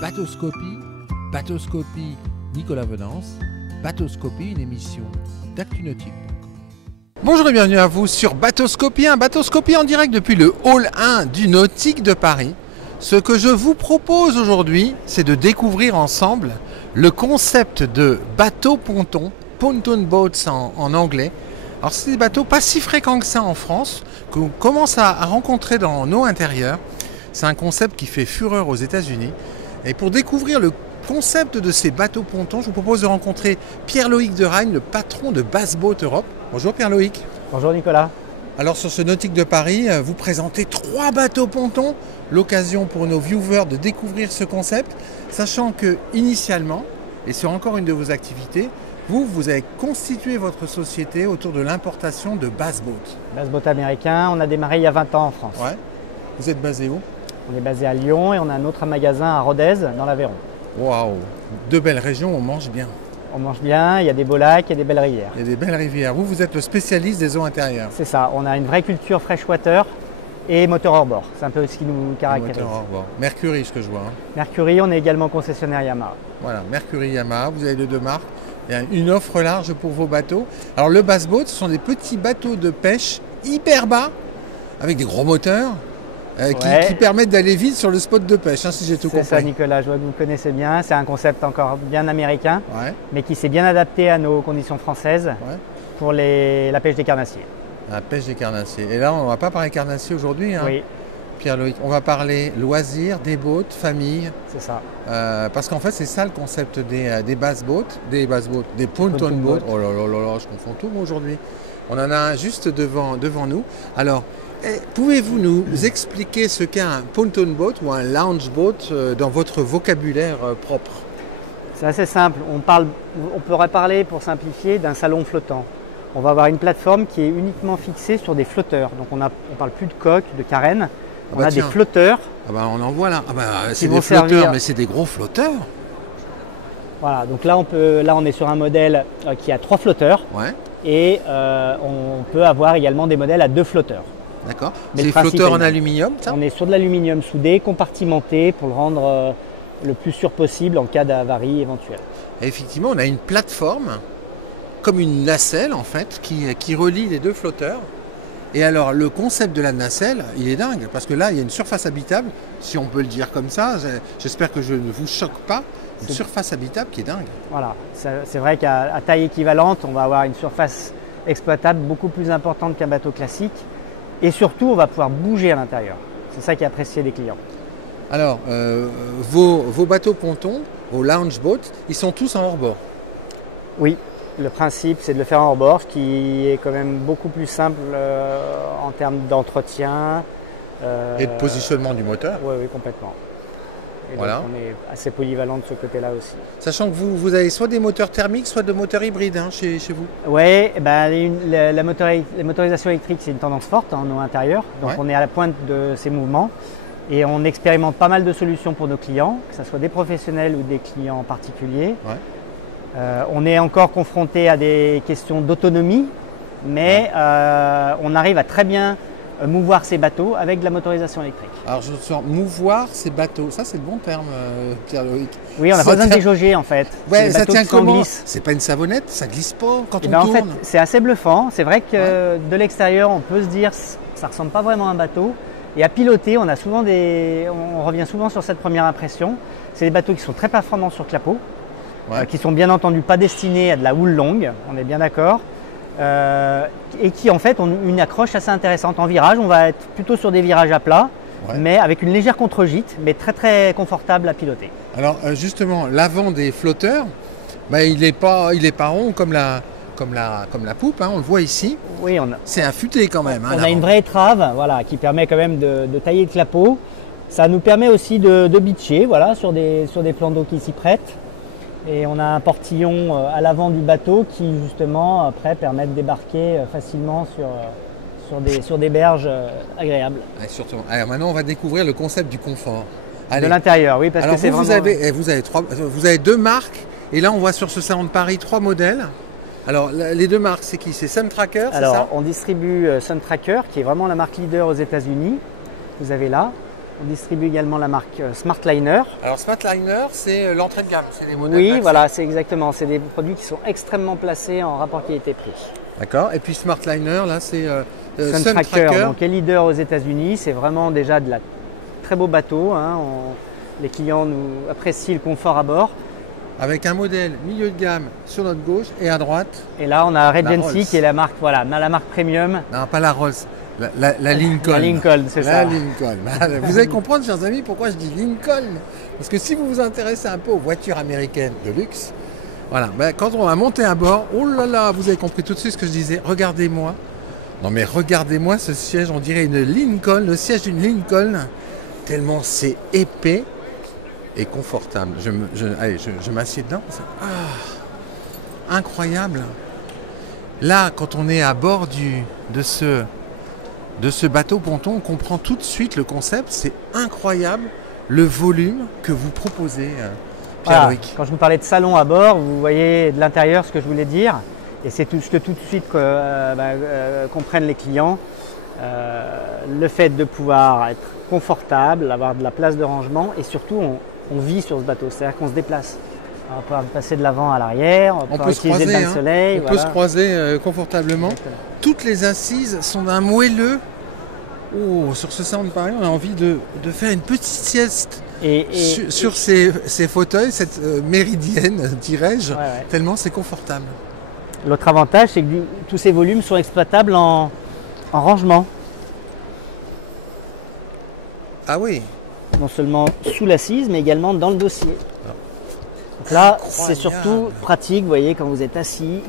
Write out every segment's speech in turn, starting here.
Bateauscopie, Bateauscopie Nicolas Venance, Bateauscopie, une émission d'ActuNautique. Bonjour et bienvenue à vous sur Bateauscopie, un Bateauscopie en direct depuis le hall 1 du Nautique de Paris. Ce que je vous propose aujourd'hui, c'est de découvrir ensemble le concept de bateau-ponton, pontoon boats en anglais. Alors c'est des bateaux pas si fréquents que ça en France, qu'on commence à rencontrer dans nos intérieurs. C'est un concept qui fait fureur aux États-Unis. Et pour découvrir le concept de ces bateaux-pontons, je vous propose de rencontrer Pierre-Loïc de Rhein, le patron de Bass Boat Europe. Bonjour Pierre-Loïc. Bonjour Nicolas. Alors sur ce Nautique de Paris, vous présentez 3 bateaux-pontons, l'occasion pour nos viewers de découvrir ce concept, sachant que initialement, et sur encore une de vos activités, vous avez constitué votre société autour de l'importation de Bass Boat. Bass Boat américain, on a démarré il y a 20 ans en France. Ouais. Vous êtes basé où? On est basé à Lyon et on a un autre magasin à Rodez, dans l'Aveyron. Waouh, 2 belles régions, on mange bien. On mange bien, il y a des beaux lacs, il y a des belles rivières. Il y a des belles rivières. Vous êtes le spécialiste des eaux intérieures. C'est ça, on a une vraie culture freshwater et moteur hors-bord. C'est un peu ce qui nous caractérise. Moteur hors-bord. Mercury, ce que je vois. Hein. Mercury, on est également concessionnaire Yamaha. Voilà, Mercury, Yamaha, vous avez les 2 marques. Il y a une offre large pour vos bateaux. Alors le Bass Boat, ce sont des petits bateaux de pêche hyper bas, avec des gros moteurs, qui permettent d'aller vite sur le spot de pêche, hein, si j'ai tout compris. C'est ça Nicolas, je vois que vous connaissez bien. C'est un concept encore bien américain, ouais, mais qui s'est bien adapté à nos conditions françaises, ouais, pour la pêche des carnassiers. La pêche des carnassiers. Et là, on ne va pas parler carnassiers aujourd'hui, hein, oui. Pierre-Loïc. On va parler loisirs, des boats, famille. C'est ça. Parce qu'en fait, c'est ça le concept des bass boats, des pontoon boats. Oh là là là là, je confonds tout aujourd'hui. On en a un juste devant nous. Alors, pouvez-vous nous expliquer ce qu'est un pontoon boat ou un lounge boat dans votre vocabulaire propre? C'est assez simple. On pourrait parler, pour simplifier, d'un salon flottant. On va avoir une plateforme qui est uniquement fixée sur des flotteurs. Donc on ne parle plus de coque, de carène. On a des flotteurs. Ah bah on en voit là. Ah bah, c'est des flotteurs, mais c'est des gros flotteurs. Voilà, donc là on est sur un modèle qui a 3 flotteurs. Ouais. Et on peut avoir également des modèles à 2 flotteurs. D'accord. C'est des flotteurs en aluminium, ça? On est sur de l'aluminium soudé, compartimenté pour le rendre le plus sûr possible en cas d'avarie éventuelle. Et effectivement, on a une plateforme, comme une nacelle en fait, qui relie les 2 flotteurs. Et alors, le concept de la nacelle, il est dingue, parce que là, il y a une surface habitable, si on peut le dire comme ça. J'espère que je ne vous choque pas. Une surface habitable qui est dingue. Voilà, c'est vrai qu'à taille équivalente, on va avoir une surface exploitable beaucoup plus importante qu'un bateau classique. Et surtout, on va pouvoir bouger à l'intérieur. C'est ça qui est apprécié des clients. Alors, vos bateaux pontons, vos lounge boats, ils sont tous en hors-bord? Oui, le principe, c'est de le faire en hors-bord, ce qui est quand même beaucoup plus simple en termes d'entretien. Et de positionnement du moteur? Oui, oui, complètement. Et voilà. Donc on est assez polyvalent de ce côté-là aussi. Sachant que vous avez soit des moteurs thermiques, soit de moteurs hybrides, hein, chez vous? Oui, la motorisation électrique, c'est une tendance forte en eau intérieure. Donc on est à la pointe de ces mouvements. Et on expérimente pas mal de solutions pour nos clients, que ce soit des professionnels ou des clients particuliers. Ouais. On est encore confronté à des questions d'autonomie, mais on arrive à très bien mouvoir ces bateaux avec de la motorisation électrique. Alors je sens mouvoir ces bateaux, ça c'est le bon terme, Pierre-Loïc. Oui, on n'a pas besoin de déjauger en fait. Ouais, ça tient comment? C'est pas une savonnette, ça glisse pas quand on tourne? En fait, c'est assez bluffant. C'est vrai que de l'extérieur, on peut se dire ça ressemble pas vraiment à un bateau. Et à piloter, on revient souvent sur cette première impression. C'est des bateaux qui sont très performants sur clapot, qui sont bien entendu pas destinés à de la houle longue, on est bien d'accord. Et qui en fait ont une accroche assez intéressante. En virage, on va être plutôt sur des virages à plat, mais avec une légère contre-gîte, mais très très confortable à piloter. Alors justement, l'avant des flotteurs, il est pas rond comme la poupe, hein, on le voit ici. Oui, c'est affûté quand même. On a une vraie étrave, voilà, qui permet quand même de tailler le clapot. Ça nous permet aussi de bitcher, voilà, sur des plans d'eau qui s'y prêtent. Et on a un portillon à l'avant du bateau qui justement après permet de débarquer facilement sur des berges agréables. Ouais, surtout. Alors maintenant on va découvrir le concept du confort. Allez. De l'intérieur, oui, parce que c'est vraiment... Vous avez 2 marques et là on voit sur ce salon de Paris 3 modèles. Alors les 2 marques c'est qui? C'est Suntracker, c'est ça? On distribue Suntracker qui est vraiment la marque leader aux États-Unis. Vous avez là. On distribue également la marque Smartliner. Alors Smartliner, c'est l'entrée de gamme, c'est des modèles. Oui, voilà, c'est exactement. C'est des produits qui sont extrêmement placés en rapport qualité-prix. D'accord. Et puis Smartliner, là, c'est Sun Tracker, donc est leader aux États-Unis. C'est vraiment déjà de la très beau bateau. Hein. Les clients nous apprécient le confort à bord. Avec un modèle milieu de gamme sur notre gauche et à droite. Et là, on a Regency Rolls. qui est la marque, voilà, la marque premium. Non, pas la Rolls, la Lincoln. La Lincoln, c'est ça. La Lincoln. Vous allez comprendre, chers amis, pourquoi je dis Lincoln. Parce que si vous vous intéressez un peu aux voitures américaines de luxe, voilà, ben, quand on va monter à bord, oh là là, vous avez compris tout de suite ce que je disais. Regardez-moi. Non mais regardez-moi ce siège, on dirait une Lincoln, le siège d'une Lincoln, tellement c'est épais et confortable. Allez, je m'assieds dedans. Incroyable. Là, quand on est à bord de ce bateau ponton, on comprend tout de suite le concept. C'est incroyable le volume que vous proposez, Pierre-Louis. Quand je vous parlais de salon à bord, vous voyez de l'intérieur ce que je voulais dire. Et c'est tout ce que tout de suite comprennent les clients. Le fait de pouvoir être confortable, avoir de la place de rangement et surtout on vit sur ce bateau, c'est-à-dire qu'on se déplace. On va pouvoir passer de l'avant à l'arrière, on peut utiliser le bain de soleil. On peut se croiser confortablement. Exactement. Toutes les assises sont d'un moelleux. Oh, sur ce soundpareil, on a envie de faire une petite sieste sur ces fauteuils, cette méridienne, dirais-je, tellement c'est confortable. L'autre avantage, c'est que tous ces volumes sont exploitables en rangement. Ah oui. Non seulement sous l'assise, mais également dans le dossier. Donc là, c'est surtout pratique, vous voyez, quand vous êtes assis,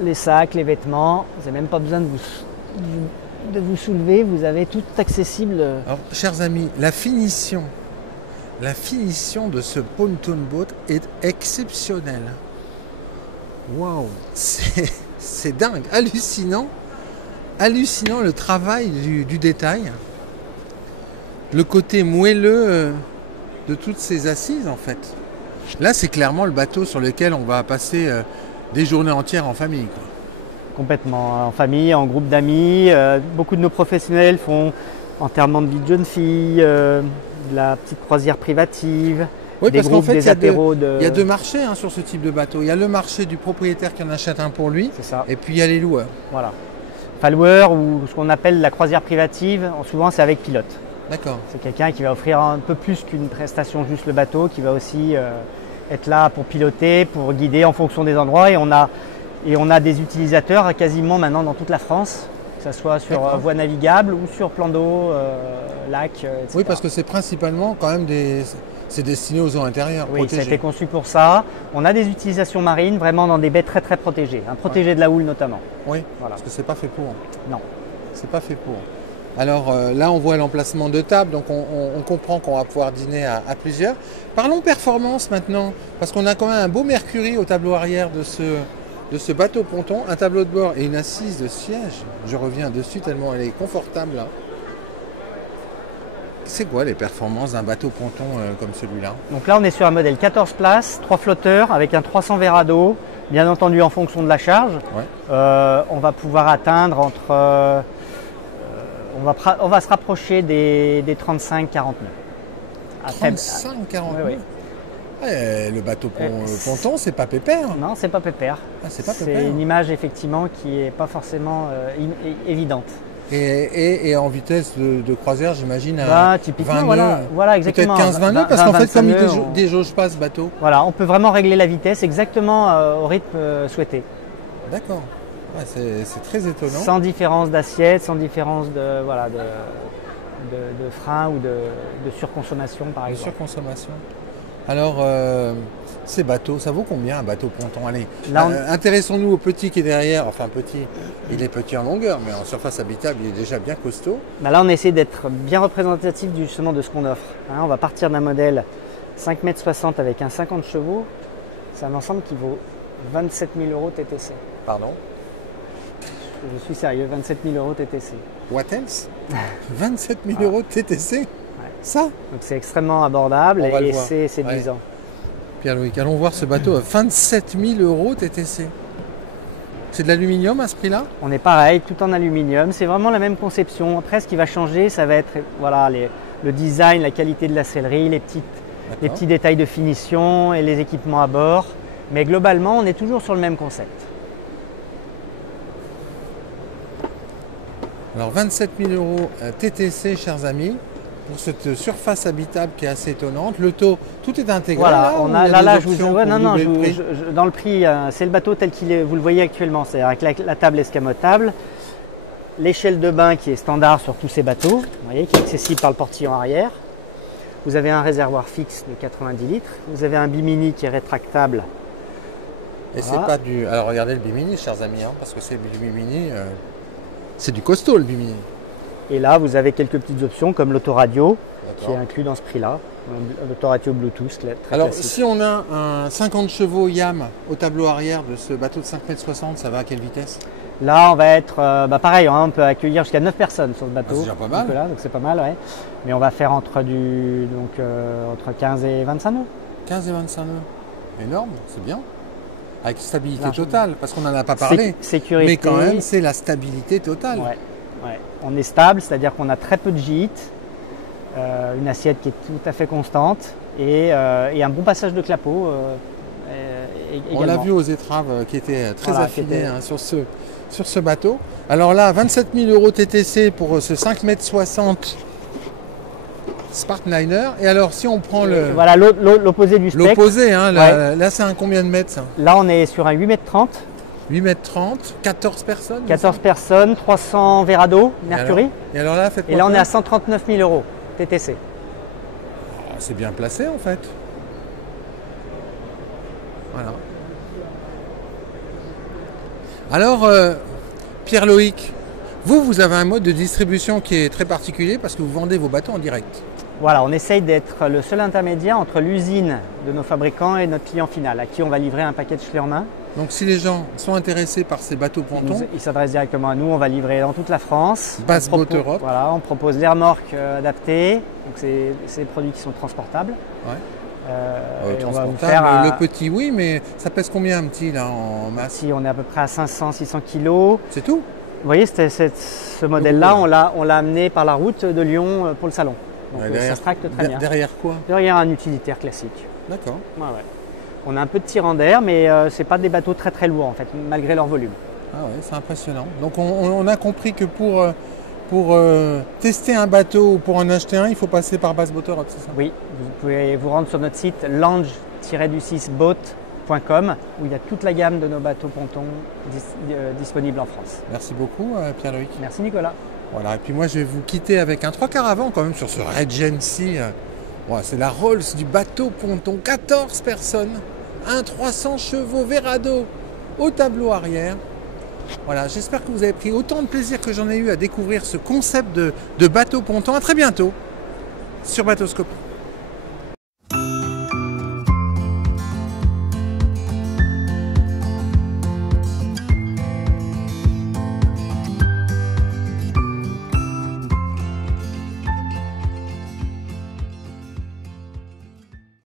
les sacs, les vêtements, vous n'avez même pas besoin de vous soulever, vous avez tout accessible. Alors, chers amis, la finition de ce pontoon boat est exceptionnelle. Waouh, c'est dingue, hallucinant le travail du détail, le côté moelleux de toutes ces assises en fait. Là, c'est clairement le bateau sur lequel on va passer des journées entières en famille, quoi. Complètement, en famille, en groupe d'amis. Beaucoup de nos professionnels font enterrement de vie de jeune fille, de la petite croisière privative. Oui, des parce groupes, qu'en fait, des apéros il y a deux marchés sur ce type de bateau. Il y a le marché du propriétaire qui en achète un pour lui, c'est ça. Et puis il y a les loueurs. Voilà. Enfin, loueur ou ce qu'on appelle la croisière privative, souvent c'est avec pilote. D'accord. C'est quelqu'un qui va offrir un peu plus qu'une prestation juste le bateau, qui va aussi être là pour piloter, pour guider en fonction des endroits. Et on a des utilisateurs quasiment maintenant dans toute la France, que ce soit sur voie navigable ou sur plan d'eau, lac, etc. Oui, parce que c'est principalement quand même c'est destiné aux eaux intérieures. Oui, protégées. ça a été conçu pour ça. On a des utilisations marines vraiment dans des baies très très protégées, protégées de la houle notamment. Oui, voilà. Parce que c'est pas fait pour. Non. C'est pas fait pour. Alors là, on voit l'emplacement de table, donc on comprend qu'on va pouvoir dîner à plusieurs. Parlons performance maintenant, parce qu'on a quand même un beau Mercury au tableau arrière de ce bateau ponton, un tableau de bord et une assise de siège. Je reviens dessus tellement elle est confortable là. C'est quoi les performances d'un bateau ponton comme celui-là? Donc là, on est sur un modèle 14 places, 3 flotteurs avec un 300 verrado, bien entendu en fonction de la charge. Ouais. On va pouvoir atteindre entre... on va se rapprocher des 35-40 nœuds. 35-40 nœuds. Le bateau ponton, c'est pas pépère. Non, c'est pas pépère. Ah, c'est pas pépère. C'est une image effectivement qui n'est pas forcément évidente. Et en vitesse de croisière, j'imagine, à typiquement, 20 nœuds, voilà, exactement. Peut-être 15-20 nœuds, parce qu'en fait, comme il déjauge pas ce bateau. Voilà, on peut vraiment régler la vitesse exactement au rythme souhaité. D'accord. Ouais, c'est très étonnant. Sans différence d'assiette, sans différence de frein ou de surconsommation, par exemple. Surconsommation. Alors, ces bateaux, ça vaut combien un bateau ponton? Allez, là, intéressons-nous au petit qui est derrière. Enfin, petit, il est petit en longueur, mais en surface habitable, il est déjà bien costaud. Là, on essaie d'être bien représentatif justement de ce qu'on offre. On va partir d'un modèle 5,60 m avec un 50 chevaux. C'est un ensemble qui vaut 27 000 € TTC. Pardon? Je suis sérieux, 27 000 € TTC. What else? 27 000 € TTC? Ça? Donc c'est extrêmement abordable et c'est séduisant. Pierre-Louis, allons voir ce bateau à 27 000 € TTC. C'est de l'aluminium à ce prix-là? On est pareil, tout en aluminium. C'est vraiment la même conception. Après, ce qui va changer, ça va être le design, la qualité de la sellerie, les petits détails de finition et les équipements à bord. Mais globalement, on est toujours sur le même concept. Alors 27 000 € TTC, chers amis, pour cette surface habitable qui est assez étonnante. Le taux, tout est intégré. Voilà, là, on a je vous dans le prix, c'est le bateau tel qu'il est, vous le voyez actuellement, c'est-à-dire avec la table escamotable, l'échelle de bain qui est standard sur tous ces bateaux, vous voyez, qui est accessible par le portillon arrière. Vous avez un réservoir fixe de 90 litres, vous avez un bimini qui est rétractable. Et voilà. C'est pas du. Alors regardez le bimini, chers amis, hein, parce que c'est du bimini. C'est du costaud le bimini. Et là, vous avez quelques petites options comme l'autoradio qui est inclus dans ce prix-là. L'autoradio Bluetooth, très Alors, classique. si on a un 50 chevaux YAM au tableau arrière de ce bateau de 5,60 m, ça va à quelle vitesse? Là, on va être pareil, hein, on peut accueillir jusqu'à 9 personnes sur ce bateau. C'est déjà pas mal. Donc c'est pas mal, ouais. Mais on va faire entre 15 et 25 nœuds. 15 et 25 nœuds. Énorme, c'est bien. Avec stabilité totale, parce qu'on n'en a pas parlé. Sécurité. Mais quand même, c'est la stabilité totale. Ouais. On est stable, c'est-à-dire qu'on a très peu de gîtes, une assiette qui est tout à fait constante et un bon passage de clapot. On l'a vu aux étraves qui étaient très affinées sur ce bateau. Alors là, 27 000 € TTC pour ce 5,60 m Sparkliner. Et alors, si on prend voilà l'opposé du spectre. L'opposé, hein, là c'est un combien de mètres ça? Là, on est sur un 8,30 m. 8,30 m, 14 personnes. 14 personnes, 300 verres d'eau, Mercury. Et alors là, faites quoi? Et là, on est à 139 000 € TTC. Oh, c'est bien placé en fait. Voilà. Alors, Pierre-Loïc, vous avez un mode de distribution qui est très particulier parce que vous vendez vos bateaux en direct. Voilà, on essaye d'être le seul intermédiaire entre l'usine de nos fabricants et notre client final, à qui on va livrer un package clé en main. Donc si les gens sont intéressés par ces bateaux pontons, ils s'adressent directement à nous, on va livrer dans toute la France. Basse Boat Europe. Voilà, on propose les remorques adaptées, donc c'est des produits qui sont transportables. Ouais. On va vous faire le petit oui, mais ça pèse combien un petit là en masse? Si on est à peu près à 500-600 kg. C'est tout? Vous voyez, ce modèle-là, on l'a amené par la route de Lyon pour le salon. Donc ça se tracte très bien. Derrière quoi? Derrière un utilitaire classique. D'accord. Ouais. On a un peu de tirant d'air, mais ce n'est pas des bateaux très très lourds en fait, malgré leur volume. Ah ouais, c'est impressionnant. Donc on a compris que pour tester un bateau ou pour en acheter un, il faut passer par Basse Boat Europe, c'est ça? Oui, vous pouvez vous rendre sur notre site lange-du6boat.com où il y a toute la gamme de nos bateaux pontons disponibles en France. Merci beaucoup Pierre-Loïc. Merci Nicolas. Voilà, et puis moi je vais vous quitter avec un 3/4 avant quand même sur ce Regency. Ouais, c'est la Rolls du bateau ponton, 14 personnes, un 300 chevaux Verado au tableau arrière. Voilà, j'espère que vous avez pris autant de plaisir que j'en ai eu à découvrir ce concept de bateau ponton. À très bientôt sur Bateau Scopie.